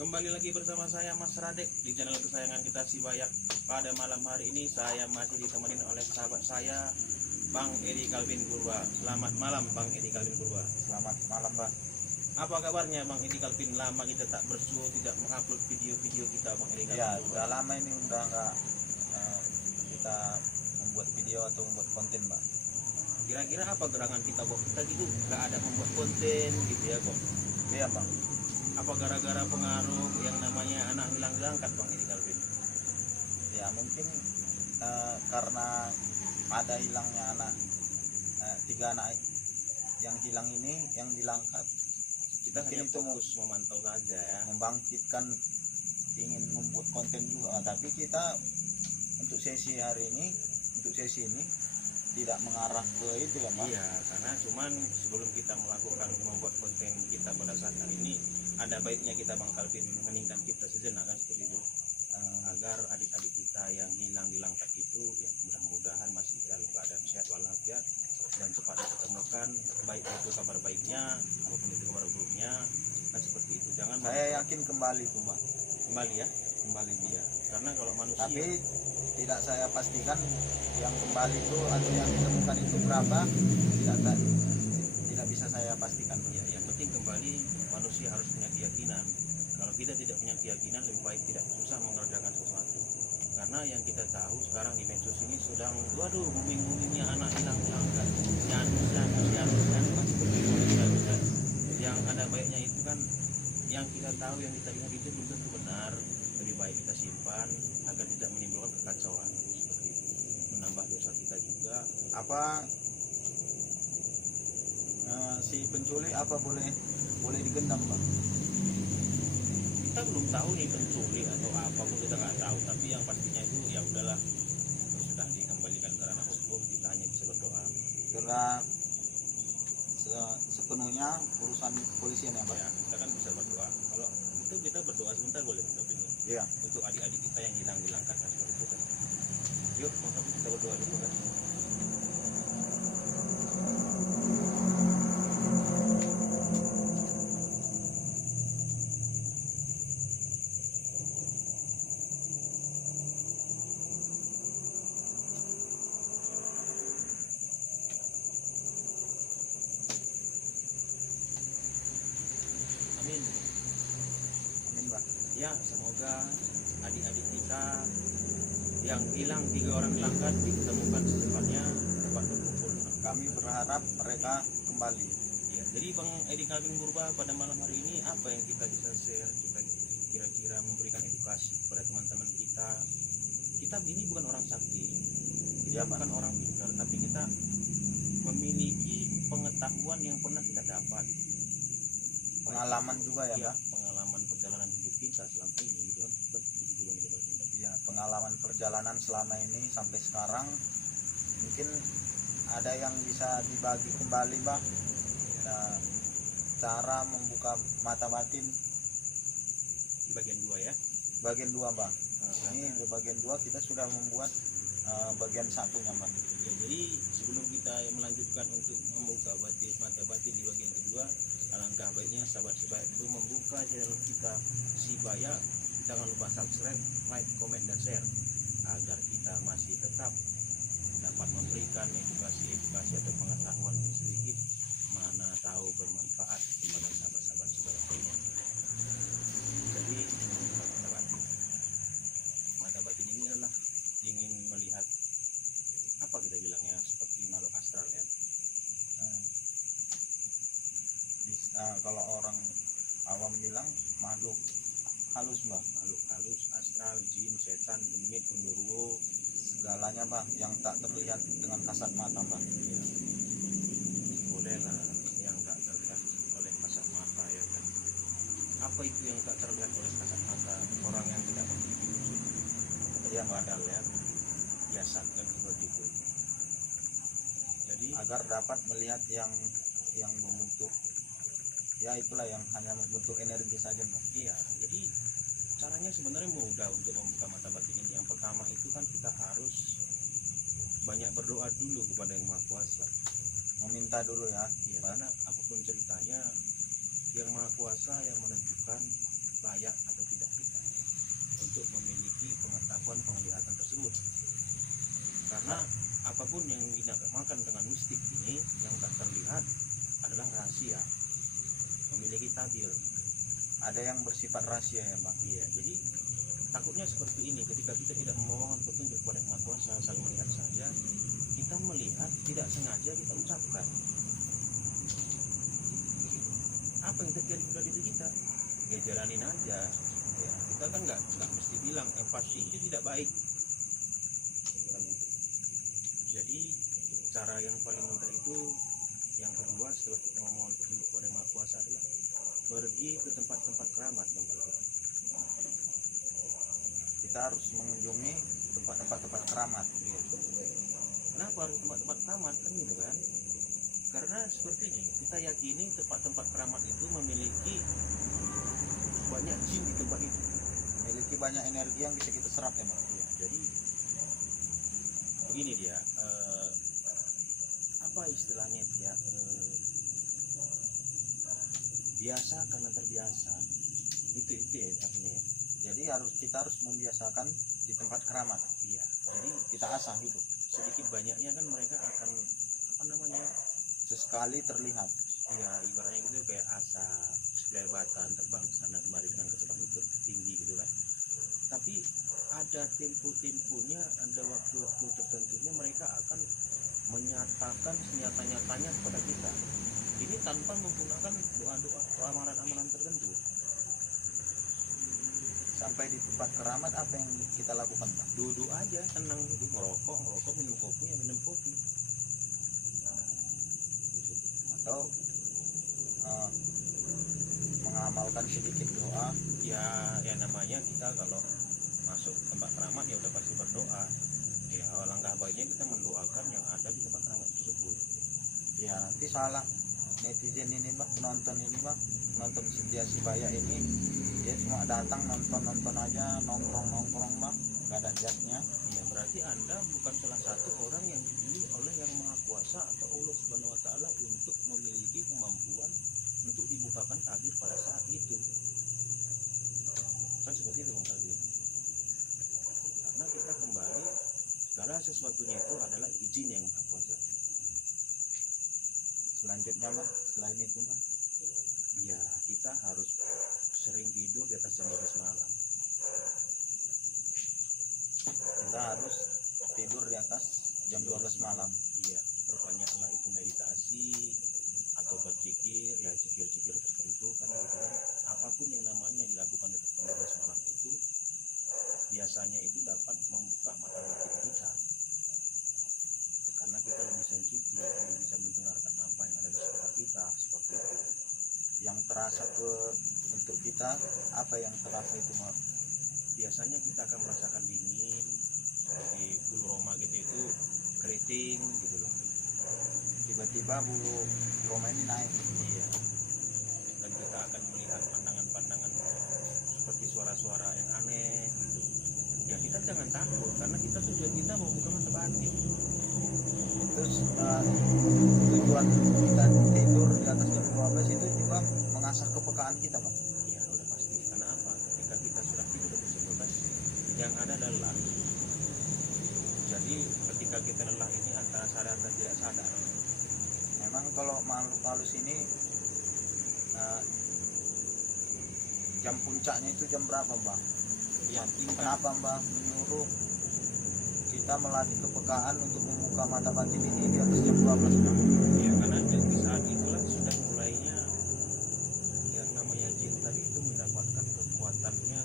Kembali lagi bersama saya Mas Radek di channel kesayangan kita si Bayak. Pada malam hari ini saya masih ditemenin oleh sahabat saya Bang Edi Calvin Purba. Selamat malam Bang Edi Calvin Purba. Selamat malam, Bang. Apa kabarnya Bang Edi Calvin? Lama kita tak bersua, tidak mengupload video-video kita Bang Edi Calvin. Ya, Purba. udah lama ini udah nggak kita membuat video atau membuat konten, Bang. Kira-kira apa gerangan kita kok? Kita gitu nggak ada membuat konten gitu ya kok. Iya, Bang. Apa gara-gara pengaruh yang namanya anak hilang diangkat Bang Edi Calvin? Ya, mungkin karena ada hilangnya anak, 3 anak yang hilang ini, yang dilangkat, Kita mungkin hanya itu fokus memantau saja ya. membangkitkan, ingin membuat konten juga. Tapi kita untuk sesi hari ini, untuk sesi ini tidak mengarah ke itu ya, Bang. Iya, karena cuman sebelum kita melakukan membuat konten kita pada saat hari ini, ada baiknya kita Bang Calvin meningkat kita sejenak kan seperti itu, agar adik-adik kita yang hilang dilangkat itu ya mudah-mudahan masih dalam keadaan sehat walafiat dan cepat ditemukan, baik itu kabar baiknya maupun itu kabar buruknya kan seperti itu. Jangan Saya yakin kembali tuh, Bang. kembali ya, kembali dia. Karena kalau manusia Tapi tidak saya pastikan yang kembali itu atau yang ditemukan itu berapa, tidak bisa saya pastikan. ya, yang penting kembali manusia harus punya keyakinan. Kalau kita tidak punya keyakinan, lebih baik tidak susah mengerjakan sesuatu. Karena yang kita tahu sekarang di medsos ini sedang waduh booming-boomingnya anak hilang diangkat, yang ada baiknya itu kan yang kita tahu, yang kita ingat itu belum tentu benar. Lebih baik kita simpan agar tidak menimbulkan kekacauan seperti itu, menambah dosa kita juga. Apa si penculik apa boleh digendam, Bang? Kita belum tahu nih penculik atau apapun, kita nggak tahu, tapi yang pastinya itu ya udahlah, sudah dikembalikan ke ranah hukum, kita hanya bisa berdoa Karena sepenuhnya urusan kepolisian ya, Bang. ya. Kita kan bisa berdoa, kalau itu kita berdoa sebentar boleh Bang Calvin? Iya. Untuk adik-adik kita yang hilang dilangkat kan seperti itu kan. Yuk Bang Calvin, kita berdoa dulu kan. Amin. Amin, Bang. Ya, semoga adik-adik kita yang hilang 3 orang dilangkat ditemukan secepatnya, dapat berkumpul. Kami berharap mereka kembali. Ya, jadi Bang Edi Calvin Purba, pada malam hari ini apa yang kita bisa share? Kita kira-kira memberikan edukasi kepada teman-teman kita. Kita ini bukan orang sakti, kita Iya, Bang. bukan orang pintar, tapi kita memiliki pengetahuan yang pernah kita dapat, Pengalaman juga ya, ya, Bang. pengalaman perjalanan hidup kita selama ini gitu kan. Begitu Bang Edi Calvin. Ya, pengalaman perjalanan selama ini sampai sekarang mungkin ada yang bisa dibagi kembali, Bang. Nah, cara membuka mata batin Di bagian 2 ya. bagian 2, Bang. Nah, Ini di bagian 2 kita sudah membuat bagian satunya, Bang. ya, jadi sebelum kita melanjutkan untuk membuka mata batin di bagian kedua, alangkah baiknya sahabat-sahabat itu membuka channel kita si Bayak. Jangan lupa subscribe, like, komen, dan share agar kita masih tetap dapat memberikan edukasi atau pengetahuan yang sedikit, mana tahu bermanfaat kepada sahabat-sahabat saudara semua. Jadi mata batin ini adalah ingin melihat apa kita bilangnya, seperti makhluk astral ya. Kalau orang awam bilang makhluk halus, Bang. Makhluk halus, astral, jin, setan, demit, genderuwo, Segalanya, Bang, yang tak terlihat dengan kasat mata, Bang. ya, boleh lah yang tak terlihat oleh kasat mata ya kan. Apa itu yang tak terlihat oleh kasat mata? Orang yang tidak memiliki wujud Iya, Bang. padahal ya, jasad kan seperti itu. Jadi Agar dapat melihat yang membentuk, ya itulah yang hanya membentuk energi saja, Bang. iya, jadi caranya sebenarnya mudah untuk membuka mata batin ini. Yang pertama itu kan kita harus banyak berdoa dulu kepada Yang Maha Kuasa. Meminta dulu ya, Ya, Bang. karena apapun ceritanya, Yang Maha Kuasa yang menentukan layak atau melakukan penglihatan tersebut. Karena apapun yang dinamakan dengan mistik ini yang tak terlihat adalah rahasia, memiliki tabir. Ada yang bersifat rahasia ya Bang. Iya, jadi takutnya seperti ini, ketika kita tidak memohon petunjuk kepada Yang Maha Kuasa, asal melihat saja, kita melihat tidak sengaja kita ucapkan. Apa yang terjadi pada diri kita? Ya jalanin aja. Ya, kita kan nggak mesti bilang pasti itu tidak baik. Kan gitu. Jadi cara yang paling mudah itu yang kedua setelah kita memohon petunjuk kepada Yang Maha Kuasa adalah pergi ke tempat-tempat keramat, Bang. Kita harus mengunjungi tempat-tempat keramat. Iya. Kenapa harus tempat-tempat keramat kan gitu kan? Karena seperti ini, kita yakini tempat-tempat keramat itu memiliki banyak jin di tempat itu. Memiliki banyak energi yang bisa kita serap ya Bang. Ya, jadi begini dia, apa istilahnya dia, biasa karena terbiasa. Itu ya artinya ya. Jadi kita harus membiasakan di tempat keramat. Iya. Jadi Kita asah gitu. sedikit banyaknya kan mereka akan apa namanya? Sesekali terlihat. Ya ibaratnya gitu kayak asap, kelebatan terbang sana kemari dengan kecepatan tinggi gitu kan. Tapi ada tempo-temponya, ada waktu-waktu tertentunya mereka akan menyatakan senyata-nyatanya kepada kita. Ini tanpa menggunakan doa-doa atau amalan-amalan tertentu. Sampai di tempat keramat apa yang kita lakukan Bang? Duduk aja tenang gitu, ngerokok, minum kopi, minum kopi. Gitu. Atau mengamalkan sedikit doa. Ya namanya kita kalau masuk tempat keramat ya udah pasti berdoa. Ya alangkah baiknya kita mendoakan yang ada di tempat keramat tersebut. Ya nanti salah netizen ini Bang, penonton ini Bang, nonton Setia Sibaya ini dia cuma datang nonton aja, nongkrong Bang, nggak ada jasnya. Ya berarti Anda bukan salah satu orang yang dipilih oleh Yang Maha Kuasa atau Allah Subhanahu Wa Taala untuk memiliki kemampuan untuk dibukakan tabir pada saat itu. Kan seperti itu Bang Kalbi. Karena kita kembali segala sesuatunya itu adalah izin Yang Maha Kuasa. Selanjutnya Bang, selain itu Bang, Ya kita harus sering tidur di atas jam 12 malam. kita harus tidur di atas jam 12 malam. Iya, perbanyaklah itu meditasi atau berzikir, ya zikir-zikir tertentu kan gitu kan. Apapun yang namanya dilakukan di atas jam 12 malam itu biasanya itu dapat membuka mata batin kita. Karena kita lebih sensitif, lebih bisa mendengarkan apa yang ada di sekitar kita, seperti itu. Yang terasa untuk kita, apa yang terasa itu Bang? Biasanya kita akan merasakan dingin, seperti bulu roma gitu itu keriting gitu loh. Tiba-tiba bulu roma ini naik. Iya. Dan kita akan melihat pandangan-pandangan seperti suara-suara yang aneh gitu. Ya kita jangan takut karena kita tujuan kita membuka mata batin. Itu tujuan kita tidur di atas jam 12 itu juga mengasah kepekaan kita Bang. Ya udah pasti. Karena apa? Ketika kita sudah tidur di jam 12 yang ada adalah jadi ketika kita lelah ini antara sadar dan tidak sadar. Memang kalau makhluk halus ini jam puncaknya itu jam berapa Bang? Ya, Kenapa Bang menyuruh kita melatih kepekaan untuk membuka mata batin ini di atas jam 12 Bang? ya karena di saat itulah sudah mulainya yang namanya jin tadi itu mendapatkan kekuatannya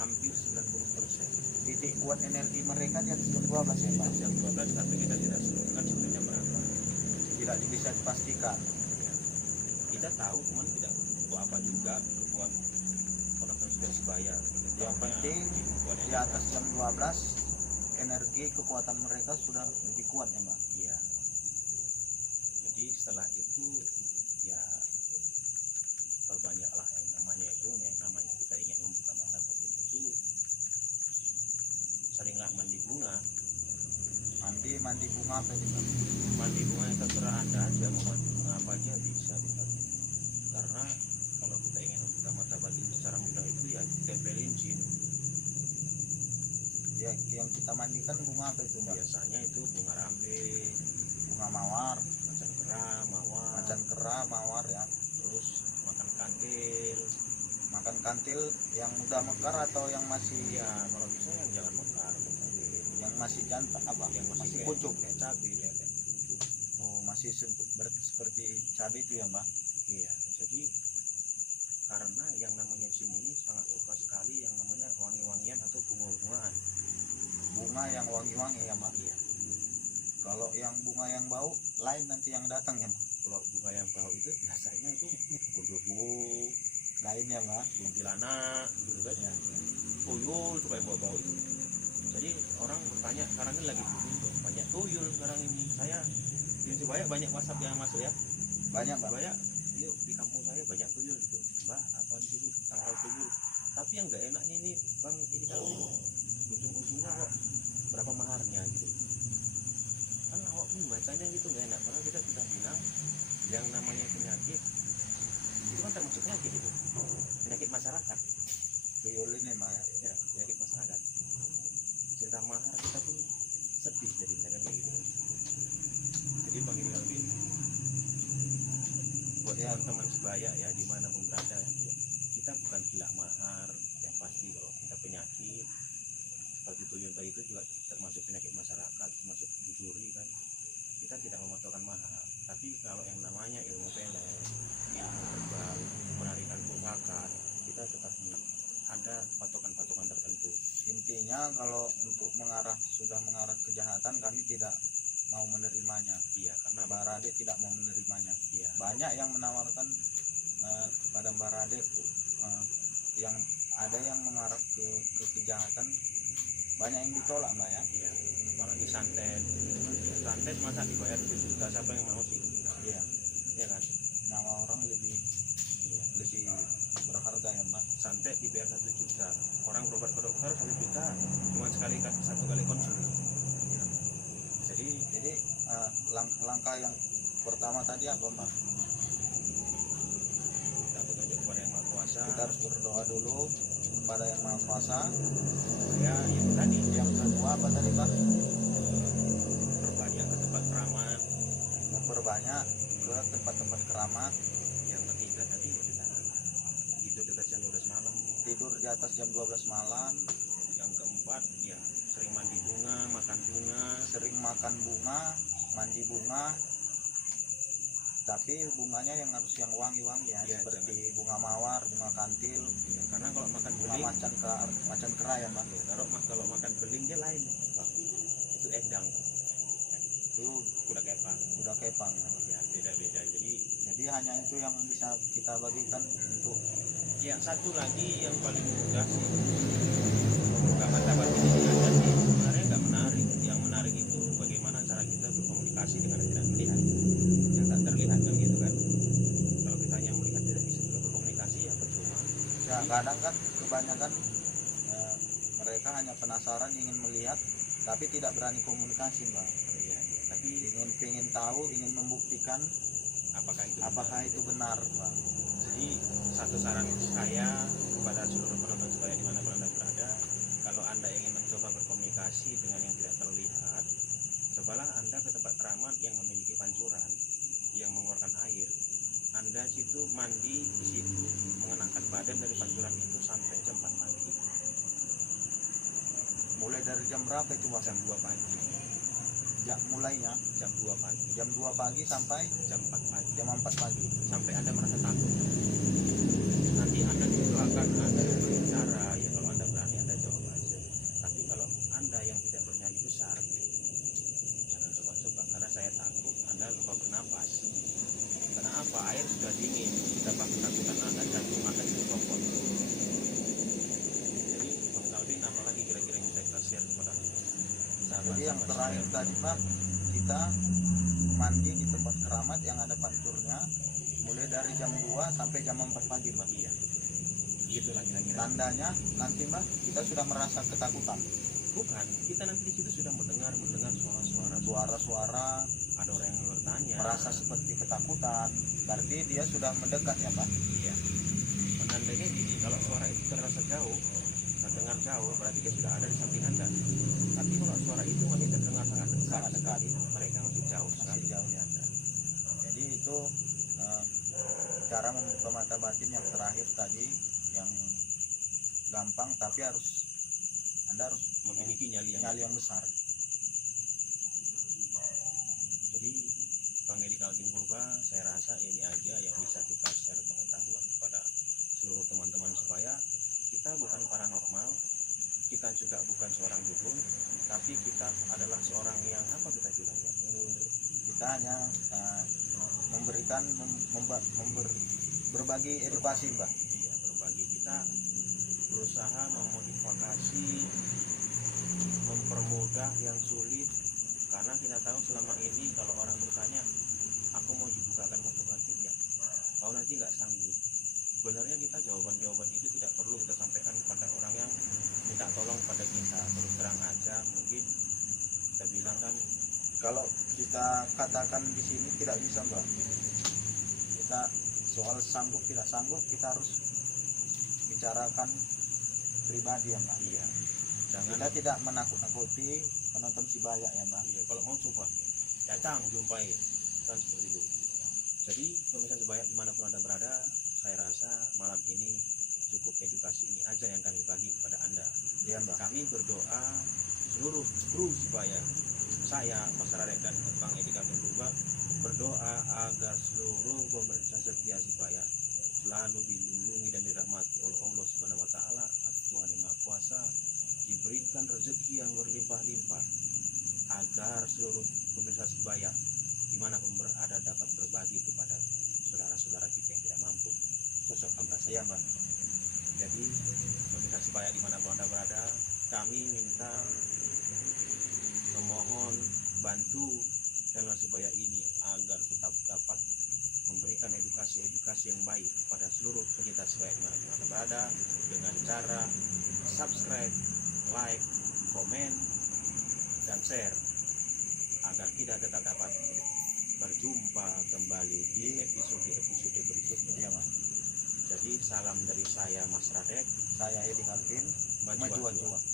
hampir 90%. Titik kuat energi mereka di atas jam 12 ya Bang? Jam 12 tapi kita tidak sebutkan sampai jam berapa. Tidak bisa dipastikan. Ya. Kita tahu cuman tidak tahu apa juga kekuatan penonton Setia Sibaya. Yang penting di atas jam 12 energi kekuatan mereka sudah lebih kuat ya Bang? Iya. Jadi setelah itu ya perbanyaklah yang namanya kita ingin membuka mata batin itu seringlah mandi bunga. Mandi bunga apa itu Bang? Mandi bunga yang terserah Anda aja mau mandi bunga apa aja bisa dipakai. Karena kalau kita ingin membuka mata batin secara mudah itu ya tempelin jin. yang kita mandikan bunga apa itu Mbak? Biasanya itu bunga rampe, Bunga mawar, macan kera, mawar, macan kera, mawar ya. terus makan kantil. Makan kantil yang udah mekar atau yang masih Ya kalau bisa yang jangan mekar, yang masih jantan apa? yang Masih kayak- pucuk. kayak cabai ya, kayak pucuk. Oh, masih seperti cabai itu ya Mbak? Iya, jadi karena yang namanya jin ini sangat suka sekali yang namanya wangi-wangian atau bunga-bungaan. Bunga yang wangi-wangi ya Mbak? Iya, Kalau yang bunga yang bau lain nanti yang datang ya Mbak? kalau bunga yang bau itu biasanya itu gundurwo, Lain ya Mbak? kuntilanak, gitu kan. Ya. Tuyul suka yang bau-bau itu. Jadi orang bertanya sekarang ini lagi booming kok banyak tuyul sekarang ini. Saya di Surabaya banyak WhatsApp yang masuk ya. Banyak Mbak? Surabaya, yuk di kampung saya banyak tuyul gitu. Mbah, apa di situ tanggal tuyul. Tapi yang nggak enaknya ini bang, ini kalau ujung-ujungnya kok berapa maharnya gitu. Kan awak pun bacanya gitu nggak enak. Karena kita sudah bilang yang namanya penyakit itu kan termasuk penyakit itu. Penyakit masyarakat. Tuyul ini Mbak ya? Ya, penyakit masyarakat. Cerita mahar kita pun sedih jadinya kan kayak gitu. Jadi bang ini lebih buat Ya. teman-teman sebaya ya dimanapun berada ya, kita bukan gila mahar yang pasti. Kalau kita penyakit seperti tuyul tadi itu juga termasuk penyakit masyarakat, termasuk busuri kan, kita tidak memotongkan mahar. Tapi kalau yang namanya ilmu pelet, ilmu terbang, penarikan pusaka, kita tetap ada patokan-patokan tertentu. Intinya kalau untuk sudah mengarah kejahatan kami tidak mau menerimanya. Iya, karena Mbak Rade tidak mau menerimanya. iya, Banyak yang menawarkan kepada Mbak Rade yang ada yang mengarah ke kejahatan, banyak yang ditolak Mbak ya. iya. Apalagi santet, santet masa dibayar 7 juta, siapa yang mau sih? Iya, Iya kan? nyawa orang lebih Iya. berharga ya Mbak. Santet dibayar 1 juta, orang berobat ke dokter 1 juta cuma satu kali konsul. Iya. Jadi Langkah-langkah yang pertama tadi apa Mbak? kita bertanya kepada yang maha kuasa. Kita harus berdoa dulu kepada yang maha kuasa. Ya yang tadi Yang kedua apa tadi Mbak? berbanyak ke tempat keramat. Memperbanyak ke tempat-tempat keramat. Yang ketiga tadi ya kita tidur di atas jam 12 malam. Tidur di atas jam 12 malam. Yang keempat ya sering mandi bunga, makan bunga. Sering makan bunga, mandi bunga, tapi bunganya yang harus yang wangi-wangi ya, Iya, seperti bunga mawar, bunga kantil, Ya, karena kalau makan bunga beling, macan kera ya Mbak. ya, kalau makan beling dia lain, Bang. Itu endang, Itu kuda kepang. udah kepang ya. Ya beda-beda. Jadi hanya itu yang bisa kita bagikan untuk Ya satu lagi yang paling mudah sih, buka mata batin ini aja sih. Sebenarnya nggak menarik. Yang menarik itu bagaimana cara kita berkomunikasi dengan yang tidak melihat, yang tak terlihat kan gitu kan. Kalau kita hanya melihat tidak bisa berkomunikasi ya percuma. ya kadang kan kebanyakan mereka hanya penasaran ingin melihat tapi tidak berani komunikasi Mbak. Iya, iya. Tapi Ingin tahu, ingin membuktikan apakah itu benar? benar Mbak. Jadi satu saran saya kepada seluruh penonton sebaya dimanapun anda berada, kalau anda ingin mencoba berkomunikasi dengan yang tidak terlihat, cobalah anda ke tempat keramat yang memiliki pancuran yang mengeluarkan air. Anda situ mandi di situ mengenakan badan dari pancuran itu sampai jam 4 pagi. Mulai dari jam berapa itu Mbak? Jam 2 pagi. Mulainya Jam 2 pagi. jam 2 pagi sampai Jam 4 pagi. jam 4 pagi. Sampai anda merasa takut. Nanti anda itu akan ada yang berbicara, ya kalau anda berani anda jawab aja. Tapi kalau anda yang tidak bernyali besar, jangan coba-coba karena saya takut anda lupa bernapas. Karena apa? Air sudah dingin, kita takutan anda jantung anda jadi copot. Jadi Bang Kaldin apalagi kira-kira yang bisa kita share kepada Jadi yang sahabat-sahabat terakhir sekalian? tadi Pak, kita mandi di tempat keramat yang ada pancurnya mulai dari jam 2 sampai jam 4 pagi Mbak. Iya, gitulah kira-kira. Tandanya nanti Mbak kita sudah merasa ketakutan, Bukan, kita nanti di situ sudah mendengar suara-suara, suara-suara, ada orang yang bertanya. merasa seperti ketakutan, berarti dia sudah mendekat ya Pak. Iya. Penandanya gini, kalau suara itu terasa jauh, terdengar jauh berarti dia sudah ada di samping Anda. Tapi kalau suara itu masih terdengar sangat dekat Sangat dekat. sekali, mereka masih jauh masih sekali. jauh ya Anda. Jadi itu cara membuka mata batin yang terakhir tadi, yang gampang tapi Anda harus Memiliki nyali yang besar. Jadi Bang Edi Kalkin Purba, saya rasa ini aja yang bisa kita share pengetahuan kepada seluruh teman-teman, supaya kita bukan paranormal, kita juga bukan seorang dukun, tapi kita adalah seorang yang apa kita bilang ya, Kita hanya memberikan berbagi edukasi Mbak. iya, berbagi. Kita berusaha memotivasi, mempermudah yang sulit, karena kita tahu selama ini kalau orang bertanya, aku mau dibukakan mata batin ya, kau nanti nggak sanggup. Sebenarnya kita jawaban-jawaban itu tidak perlu kita sampaikan kepada orang yang minta tolong pada kita. Terus terang aja, mungkin kita bilang kan, Kalau kita katakan di sini tidak bisa Mbak, kita soal sanggup tidak sanggup kita harus bicarakan pribadi ya Mbak. iya, jangan, Kita tidak menakut-nakuti penonton si Bayak ya Mbak. iya, kalau mau coba datang jumpai, kan seperti itu. Jadi pemirsa Sebayak dimanapun Anda berada, saya rasa malam ini cukup edukasi ini aja yang kami bagi kepada Anda. Iya Mbak. Kami berdoa seluruh kru Sebayak, saya, Mas Radek dan Bang Edi Kalkin Purba, berdoa agar seluruh pemirsa setia Sebayak selalu dilindungi dan dirahmati oleh Allah Subhanahu wa taala, Tuhan yang Maha Kuasa, diberikan rezeki yang berlimpah-limpah, agar seluruh pemirsa Sebayak dimanapun berada dapat berbagi kepada saudara-saudara kita yang tidak mampu. Sosok hamba saya, Mbak. Jadi pemirsa Sebayak dimanapun Anda berada, kami minta memohon bantu channel Sebayak ini agar tetap dapat memberikan edukasi-edukasi yang baik kepada seluruh pecinta Sebayak dimanapun Anda berada, dengan cara subscribe, like, komen, dan share, agar kita tetap dapat berjumpa kembali di episode-episode berikutnya ya Mas. Jadi salam dari saya Mas Radek, Saya Edi Kalkin, maju-maju. maju-maju.